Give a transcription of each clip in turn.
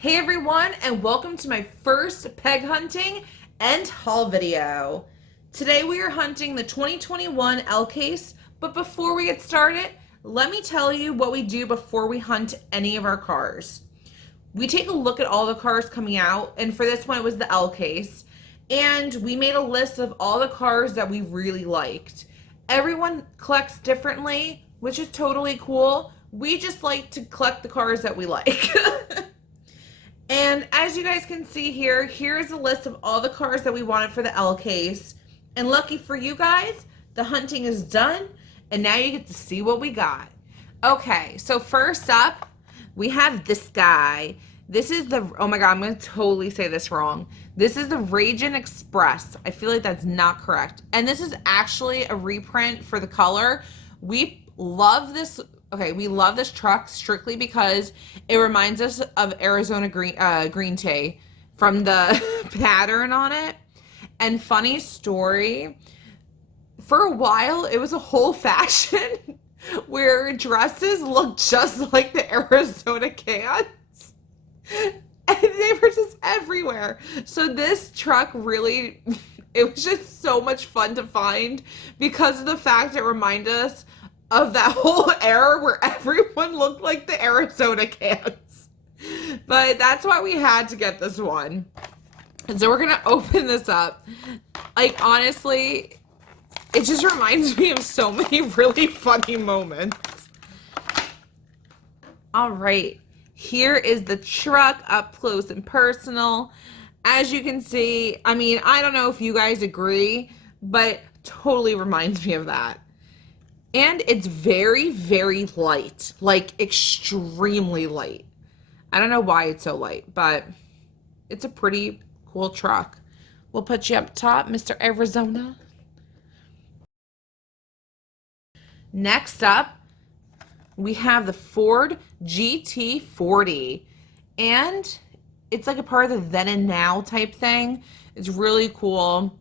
Hey everyone, and welcome to my first peg hunting and haul video. Today we are hunting the 2021 L Case, but before we get started, let me tell you what we do before we hunt any of our cars. We take a look at all the cars coming out, and for this one it was the L Case, and we made a list of all the cars that we really liked. Everyone collects differently, which is totally cool. We just like to collect the cars that we like. And as you guys can see here, here's a list of all the cars that we wanted for the L Case. And lucky for you guys, the hunting is done, and now you get to see what we got. Okay, so first up, we have this guy. This is the, oh my God, I'm gonna totally say this wrong. This is the Ragin Express. I feel like that's not correct. And this is actually a reprint for the color. We love this. Okay, we love this truck strictly because it reminds us of Arizona green tea from the pattern on it. And funny story, for a while it was a whole fashion where dresses looked just like the Arizona cans. And they were just everywhere. So this truck really, it was just so much fun to find because of the fact it reminded us of that whole era where everyone looked like the Arizona cans. But that's why we had to get this one. And so we're gonna open this up. Like, honestly, it just reminds me of so many really funny moments. All right, here is the truck up close and personal. As you can see, I mean, I don't know if you guys agree, but it totally reminds me of that. And it's very, very light, like extremely light. I don't know why it's so light, but it's a pretty cool truck. We'll put you up top, Mr. Arizona. Next up, we have the Ford GT40. And it's like a part of the then and now type thing. It's really cool.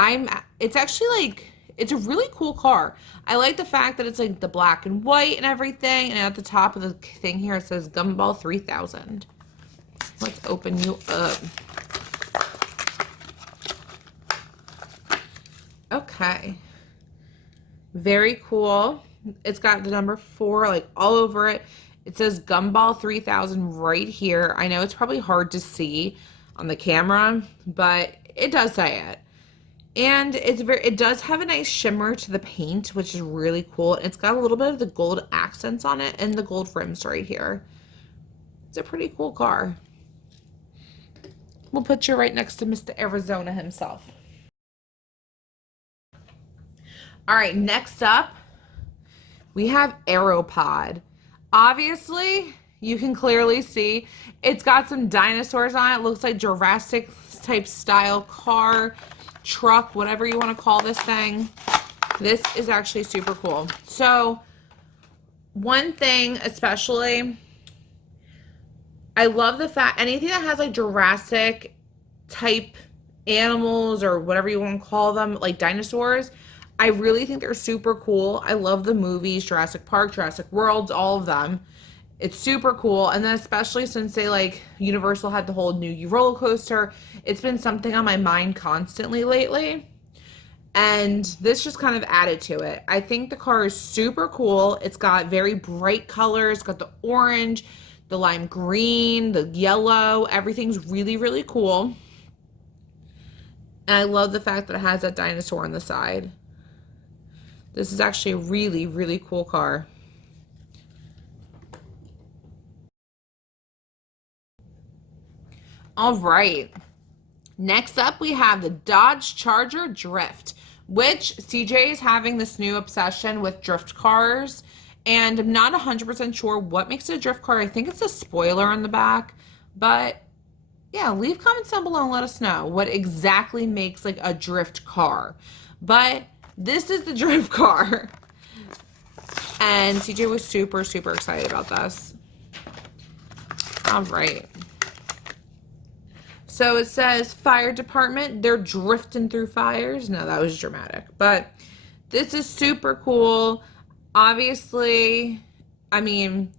It's actually like, it's a really cool car. I like the fact that it's like the black and white and everything. And at the top of the thing here, it says Gumball 3000. Let's open you up. Okay. Very cool. It's got the number 4 like all over it. It says Gumball 3000 right here. I know it's probably hard to see on the camera, but it does say it. And it does have a nice shimmer to the paint, which is really cool. It's got a little bit of the gold accents on it and the gold rims right here. It's a pretty cool car. We'll put you right next to Mr. Arizona himself. All right, next up, we have Aeropod. Obviously, you can clearly see it's got some dinosaurs on it. It looks like Jurassic type style car, truck, whatever you want to call this thing. This is actually super cool. So one thing especially, I love the fact anything that has like Jurassic type animals or whatever you want to call them, like dinosaurs, I really think they're super cool. I love the movies, Jurassic Park, Jurassic World, all of them. It's super cool. And then especially since they like Universal had the whole new roller coaster, it's been something on my mind constantly lately. And this just kind of added to it. I think the car is super cool. It's got very bright colors. It's got the orange, the lime green, the yellow. Everything's really, really cool. And I love the fact that it has that dinosaur on the side. This is actually a really, really cool car. All right, next up we have the Dodge Charger Drift, which CJ is having this new obsession with drift cars, and I'm not 100% sure what makes it a drift car. I think it's a spoiler on the back, but yeah, leave comments down below and let us know what exactly makes like a drift car. But this is the drift car, and CJ was super, super excited about this. All right. So it says fire department, they're drifting through fires. No, that was dramatic. But this is super cool. Obviously, I mean,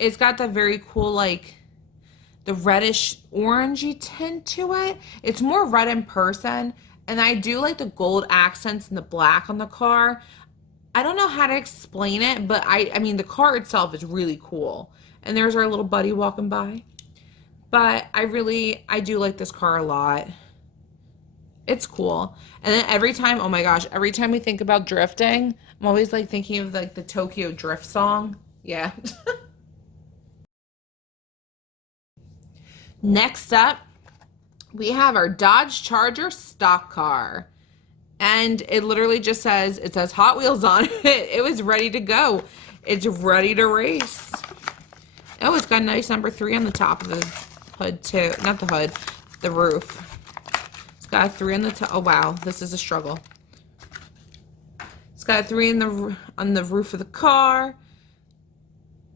it's got that very cool, like, the reddish orangey tint to it. It's more red in person, and I do like the gold accents and the black on the car. I don't know how to explain it, but I mean, the car itself is really cool. And there's our little buddy walking by. But I do like this car a lot. It's cool. And then every time, oh my gosh, every time we think about drifting, I'm always like thinking of like the Tokyo Drift song. Yeah. Next up, we have our Dodge Charger stock car. And it literally just says, it says Hot Wheels on it. It was ready to go. It's ready to race. Oh, it's got a nice number 3 on the top of the hood too. Not the hood, the roof. It's got a 3 on the top. Oh wow, this is a struggle. It's got a 3 on the roof of the car.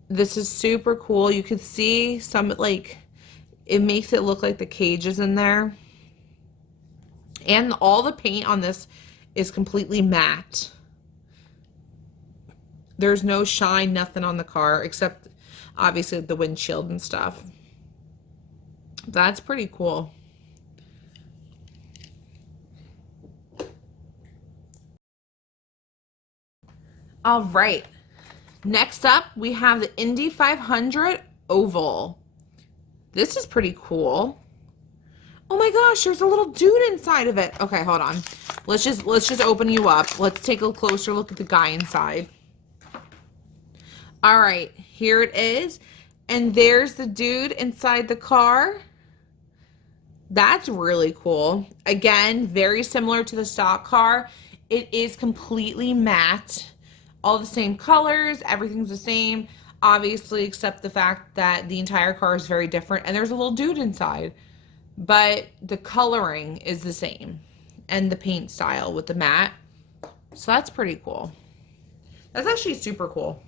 This is super cool. You can see some, like, it makes it look like the cage is in there. And all the paint on this is completely matte. There's no shine, nothing on the car, except obviously the windshield and stuff. That's pretty cool. All right. Next up, we have the Indy 500 Oval. This is pretty cool. Oh my gosh, there's a little dude inside of it. Okay, hold on. Let's just open you up. Let's take a closer look at the guy inside. All right, here it is. And there's the dude inside the car. That's really cool. Again, very similar to the stock car. It is completely matte. All the same colors, everything's the same. Obviously, except the fact that the entire car is very different and there's a little dude inside. But the coloring is the same. And the paint style with the matte. So that's pretty cool. That's actually super cool.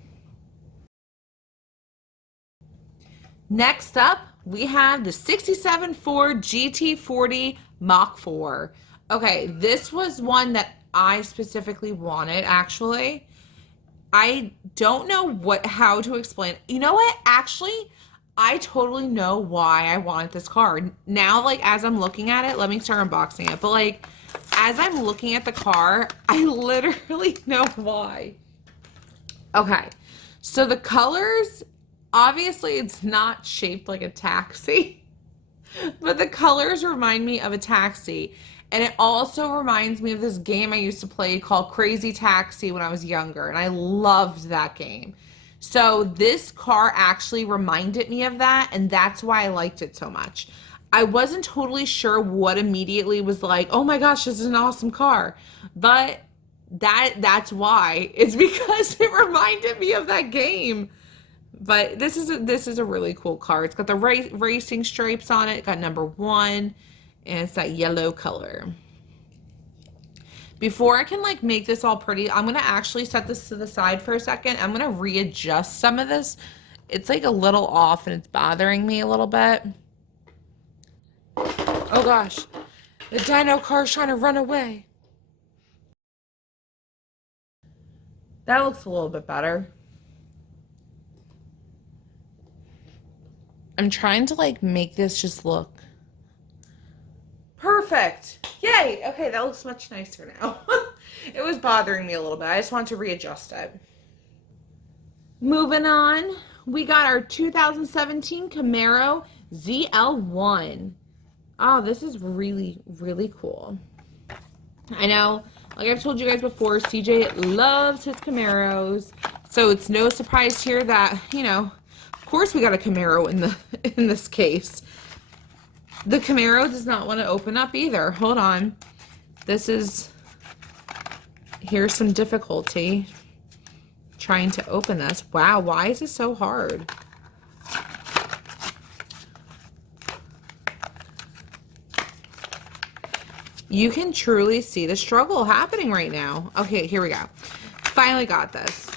Next up, we have the 67 Ford GT40 Mach 4. Okay, this was one that I specifically wanted, actually. I don't know how to explain. You know what? Actually, I totally know why I wanted this car. Now, like, as I'm looking at it, let me start unboxing it. But, like, as I'm looking at the car, I literally know why. Okay, so the colors, obviously it's not shaped like a taxi, but the colors remind me of a taxi. And it also reminds me of this game I used to play called Crazy Taxi when I was younger, and I loved that game. So this car actually reminded me of that, and that's why I liked it so much. I wasn't totally sure what immediately was like, oh my gosh, this is an awesome car. But that's why. It's because it reminded me of that game. But this is a really cool car. It's got the racing stripes on it. It got number 1. And it's that yellow color. Before I can like make this all pretty, I'm gonna actually set this to the side for a second. I'm gonna readjust some of this. It's like a little off and it's bothering me a little bit. Oh gosh, the dyno car's trying to run away. That looks a little bit better. I'm trying to like make this just look perfect. Yay. Okay, that looks much nicer now. It was bothering me a little bit. I just wanted to readjust it. Moving on, we got our 2017 Camaro ZL1. Oh, this is really, really cool. I know, like I've told you guys before, CJ loves his Camaros. So it's no surprise here that, you know, of course we got a Camaro in this case. The Camaro does not want to open up either. Hold on. Here's some difficulty trying to open this. Wow, why is this so hard? You can truly see the struggle happening right now. Okay, here we go. Finally got this.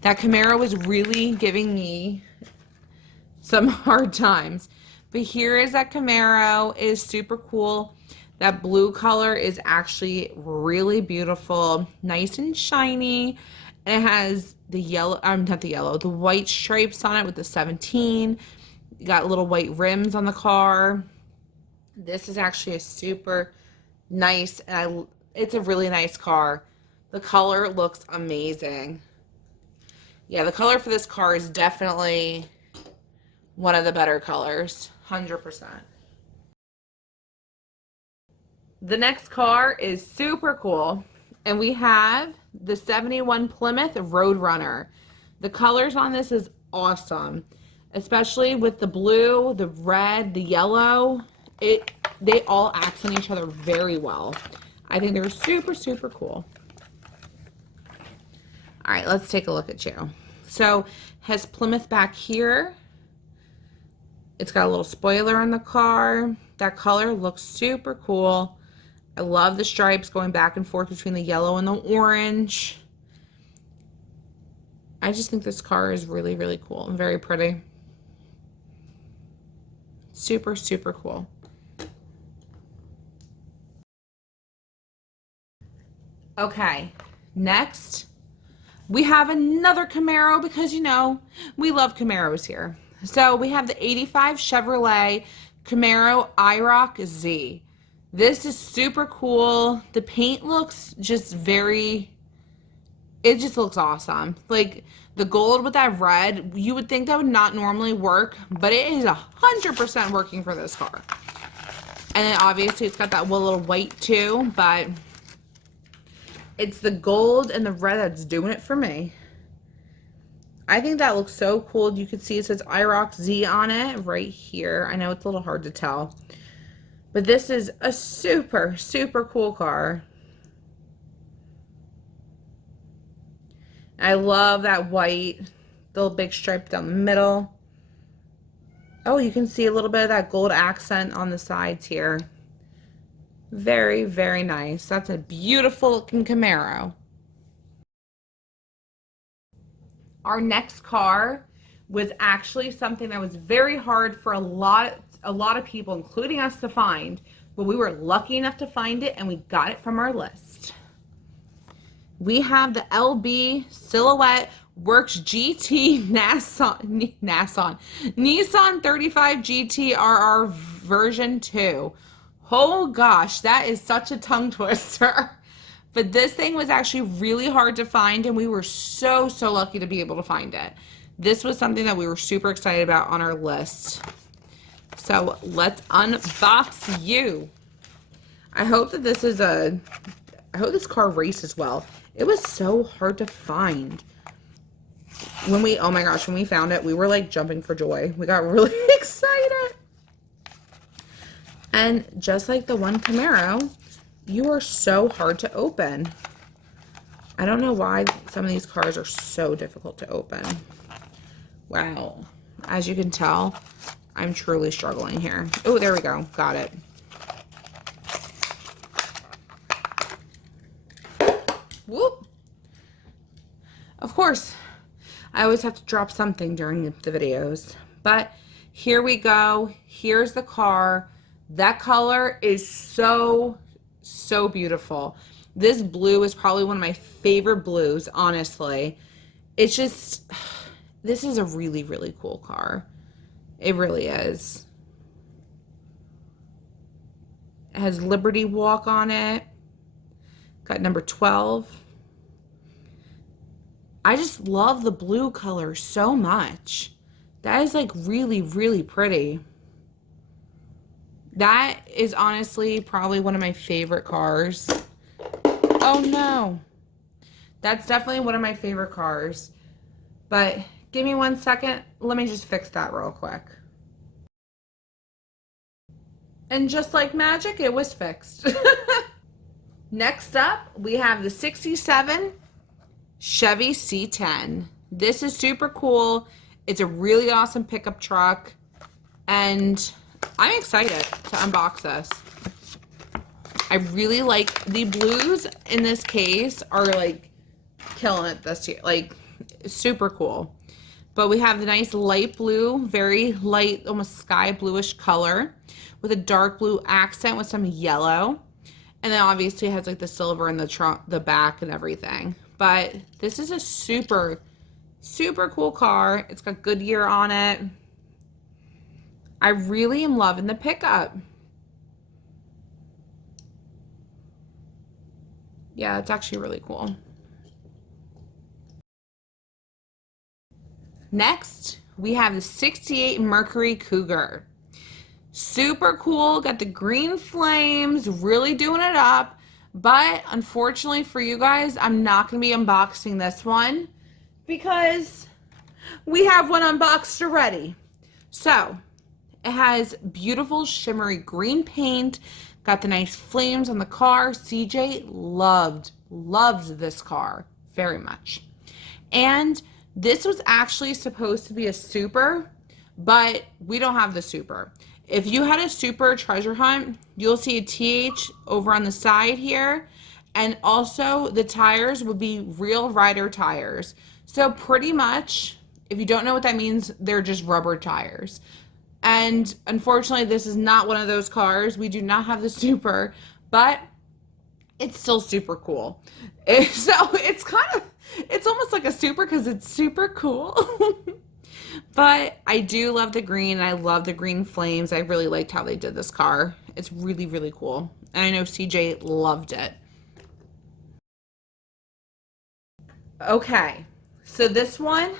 That Camaro was really giving me some hard times. But here is that Camaro. It is super cool. That blue color is actually really beautiful. Nice and shiny. And it has the yellow, not the yellow, the white stripes on it with the 17. You got little white rims on the car. This is actually a super nice, and it's a really nice car. The color looks amazing. Yeah, the color for this car is definitely one of the better colors, 100%. The next car is super cool, and we have the 71 Plymouth Roadrunner. The colors on this is awesome, especially with the blue, the red, the yellow. They all accent each other very well. I think they're super, super cool. All right, let's take a look at you. So, has Plymouth back here. It's got a little spoiler on the car. That color looks super cool. I love the stripes going back and forth between the yellow and the orange. I just think this car is really, really cool and very pretty. Super, super cool. Okay, next we have another Camaro because, you know, we love Camaros here. So we have the 85 Chevrolet Camaro Iraq Z. This is super cool. The paint looks just it just looks awesome. Like the gold with that red, you would think that would not normally work, but it is 100% working for this car. And then obviously it's got that little white too, but it's the gold and the red that's doing it for me. I think that looks so cool. You can see it says Iraq Z on it right here. I know it's a little hard to tell, but this is a super, super cool car. I love that white, little big stripe down the middle. Oh, you can see a little bit of that gold accent on the sides here. Very, very nice. That's a beautiful looking Camaro. Our next car was actually something that was very hard for a lot of people, including us, to find, but we were lucky enough to find it and we got it from our list. We have the LB Silhouette Works GT Nissan 35 GT RR version 2. Oh gosh, that is such a tongue twister. But this thing was actually really hard to find, and we were so, so lucky to be able to find it. This was something that we were super excited about on our list. So let's unbox you. I hope that I hope this car races well. It was so hard to find. Oh my gosh, when we found it, we were like jumping for joy. We got really excited. And just like the one Camaro, you are so hard to open. I don't know why some of these cars are so difficult to open. Wow. As you can tell, I'm truly struggling here. Oh, there we go. Got it. Whoop. Of course, I always have to drop something during the videos. But here we go. Here's the car. That color is so, so beautiful. This blue is probably one of my favorite blues, honestly. It's just, this is a really, really cool car. It really is. It has Liberty Walk on it. Got number 12. I just love the blue color so much. That is like really, really pretty. That is honestly probably one of my favorite cars. Oh no. That's definitely one of my favorite cars. But give me 1 second. Let me just fix that real quick. And just like magic, it was fixed. Next up, we have the 67 Chevy C10. This is super cool. It's a really awesome pickup truck. And I'm excited to unbox this. I really like the blues in this case are like killing it this year. Like super cool. But we have the nice light blue, very light, almost sky bluish color with a dark blue accent with some yellow. And then obviously it has like the silver in the trunk, the back and everything. But this is a super, super cool car. It's got Goodyear on it. I really am loving the pickup. Yeah, it's actually really cool. Next, we have the 68 Mercury Cougar. Super cool, got the green flames, really doing it up. But unfortunately for you guys, I'm not going to be unboxing this one because we have one unboxed already. So, it has beautiful shimmery green paint, got the nice flames on the car. CJ loved this car very much. And this was actually supposed to be a super, but we don't have the super. If you had a super treasure hunt, you'll see a TH over on the side here. And also the tires would be real rider tires. So pretty much, if you don't know what that means, they're just rubber tires. And unfortunately, this is not one of those cars. We do not have the super, but it's still super cool. So it's almost like a super because it's super cool. But I do love the green, and I love the green flames. I really liked how they did this car. It's really, really cool. And I know CJ loved it. Okay, so this one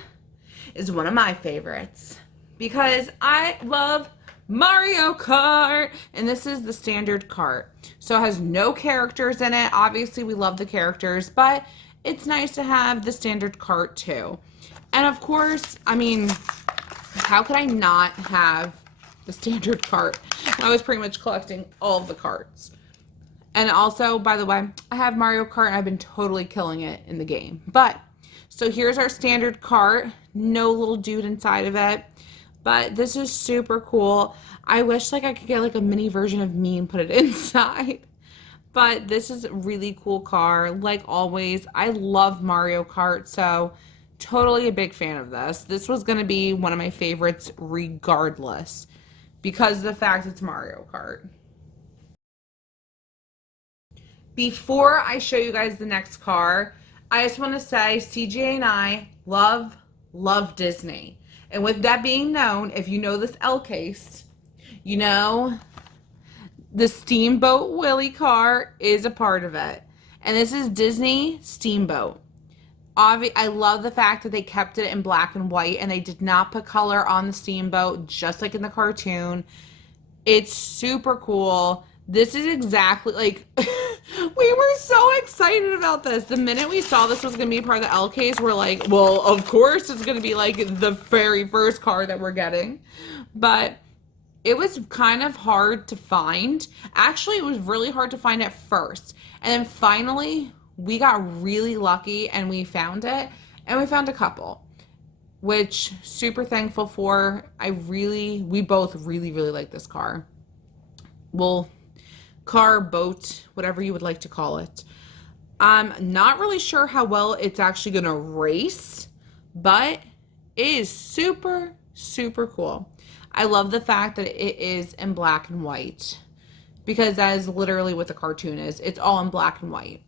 is one of my favorites because I love Mario Kart, and this is the standard Kart. So it has no characters in it. Obviously, we love the characters, but it's nice to have the standard Kart too. And of course, I mean, how could I not have the standard Kart? I was pretty much collecting all of the carts. And also, by the way, I have Mario Kart and I've been totally killing it in the game. But, so here's our standard Kart. No little dude inside of it. But this is super cool. I wish like I could get like a mini version of me and put it inside. But this is a really cool car. Like always, I love Mario Kart, so totally a big fan of this. This was going to be one of my favorites regardless because of the fact it's Mario Kart. Before I show you guys the next car, I just want to say CJ and I love Disney. And with that being known, if you know this L case, you know the Steamboat Willie car is a part of it. And this is Disney Steamboat. I love the fact that they kept it in black and white and they did not put color on the Steamboat, just like in the cartoon. It's super cool. This is exactly like, we were so excited about this. The minute we saw this was going to be part of the L case, we're like, well, of course it's going to be like the very first car that we're getting. But it was kind of hard to find. Actually, it was really hard to find at first. And then finally, we got really lucky and we found it. And we found a couple, which super thankful for. We both really like this car. Well, car, boat, whatever you would like to call it. I'm not really sure how well it's actually going to race, but it is super cool. I love the fact that it is in black and white because that is literally what the cartoon is. It's all in black and white.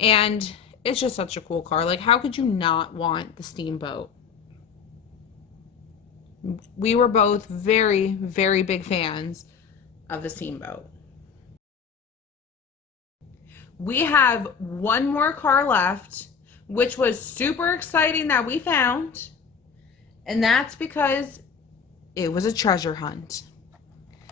And it's just such a cool car. Like, how could you not want the Steamboat? We were both very big fans of the Steamboat. We have one more car left, which was super exciting that we found. And that's because it was a treasure hunt.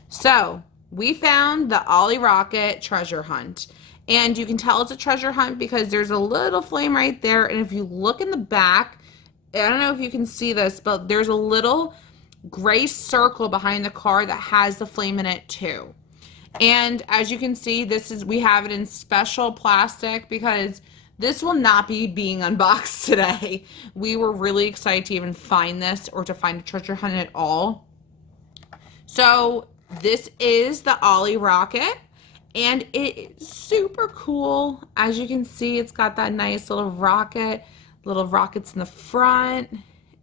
So we found the Ollie Rocket treasure hunt. And you can tell it's a treasure hunt because there's a little flame right there. And if you look in the back, I don't know if you can see this, but there's a little gray circle behind the car that has the flame in it too. And as you can see, we have it in special plastic because this will not be being unboxed today. We were really excited to even find this or to find a treasure hunt at all. So this is the Ollie Rocket and it is super cool. As you can see, it's got that nice little rockets in the front.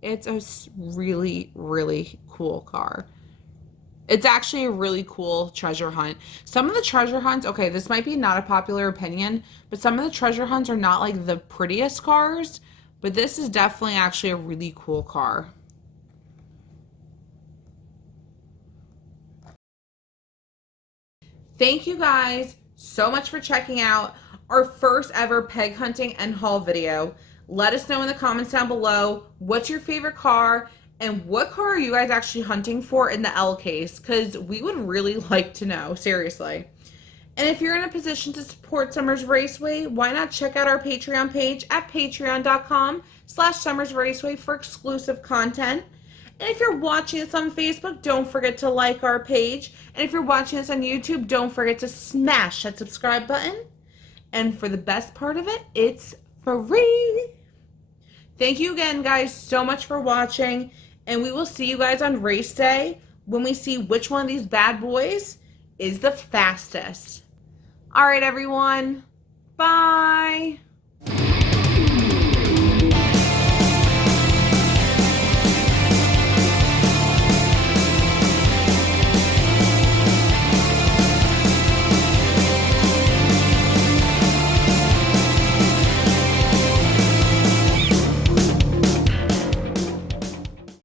It's a really cool car. It's actually a really cool treasure hunt. Some of the treasure hunts, okay, this might be not a popular opinion, but some of the treasure hunts are not like the prettiest cars, but this is definitely actually a really cool car. Thank you guys so much for checking out our first ever peg hunting and haul video. Let us know in the comments down below what's your favorite car and what car are you guys actually hunting for in the L case, because we would really like to know, seriously. And if you're in a position to support Summers Raceway, why not check out our Patreon page at patreon.com/SummersRaceway for exclusive content. And if you're watching us on Facebook, don't forget to like our page. And if you're watching us on YouTube, don't forget to smash that subscribe button. And for the best part of it, it's free. Thank you again, guys, so much for watching. And we will see you guys on race day when we see which one of these bad boys is the fastest. All right, everyone. Bye.